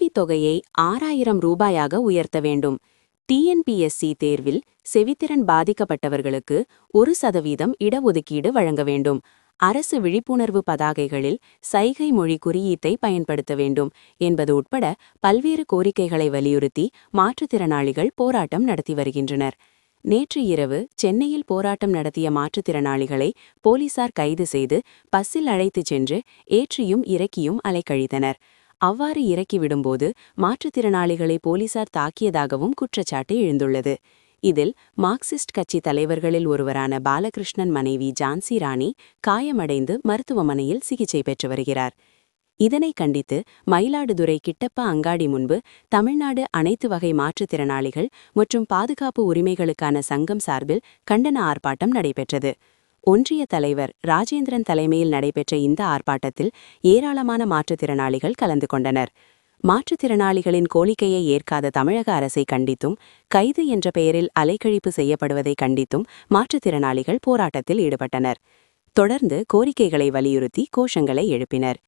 உதவித்தொகையை 6000 ரூபாயாக உயர்த்த வேண்டும். டிஎன்பிஎஸ்சி தேர்வில் செவித்திறன் பாதிக்கப்பட்டவர்களுக்கு 1% இடஒதுக்கீடு வழங்க வேண்டும். அரசு விழிப்புணர்வு பதாகைகளில் சைகை மொழி குறியீட்டை பயன்படுத்த வேண்டும் என்பது உட்பட பல்வேறு கோரிக்கைகளை வலியுறுத்தி மாற்றுத்திறனாளிகள் போராட்டம் நடத்தி வருகின்றனர். நேற்று இரவு சென்னையில் போராட்டம் நடத்திய மாற்றுத்திறனாளிகளை போலீசார் கைது செய்து பஸ்ஸில் அழைத்துச் சென்று ஏற்றியும் இறக்கியும் அலைக்கழித்தனர். அவ்வாறு இறக்கிவிடும்போது மாற்றுத்திறனாளிகளை போலீசார் தாக்கியதாகவும் குற்றச்சாட்டு எழுந்துள்ளது. இதில் மார்க்சிஸ்ட் கட்சி தலைவர்களில் ஒருவரான பாலகிருஷ்ணன் மனைவி ஜான்சி ராணி காயமடைந்து மருத்துவமனையில் சிகிச்சை பெற்று வருகிறார். இதனை கண்டித்து மயிலாடுதுறை கிட்டப்பா அங்காடி முன்பு தமிழ்நாடு அனைத்து வகை மாற்றுத்திறனாளிகள் மற்றும் பாதுகாப்பு உரிமைகளுக்கான சங்கம் சார்பில் கண்டன ஆர்ப்பாட்டம் நடைபெற்றது. ஒன்றிய தலைவர் ராஜேந்திரன் தலைமையில் நடைபெற்ற இந்த ஆர்ப்பாட்டத்தில் ஏராளமான மாற்றுத்திறனாளிகள் கலந்து கொண்டனர். மாற்றுத்திறனாளிகளின் கோரிக்கையை ஏற்காத தமிழக அரசை கண்டித்தும் கைது என்ற பெயரில் அலைக்கழிப்பு செய்யப்படுவதை கண்டித்தும் மாற்றுத்திறனாளிகள் போராட்டத்தில் ஈடுபட்டனர். தொடர்ந்து கோரிக்கைகளை வலியுறுத்தி கோஷங்களை எழுப்பினர்.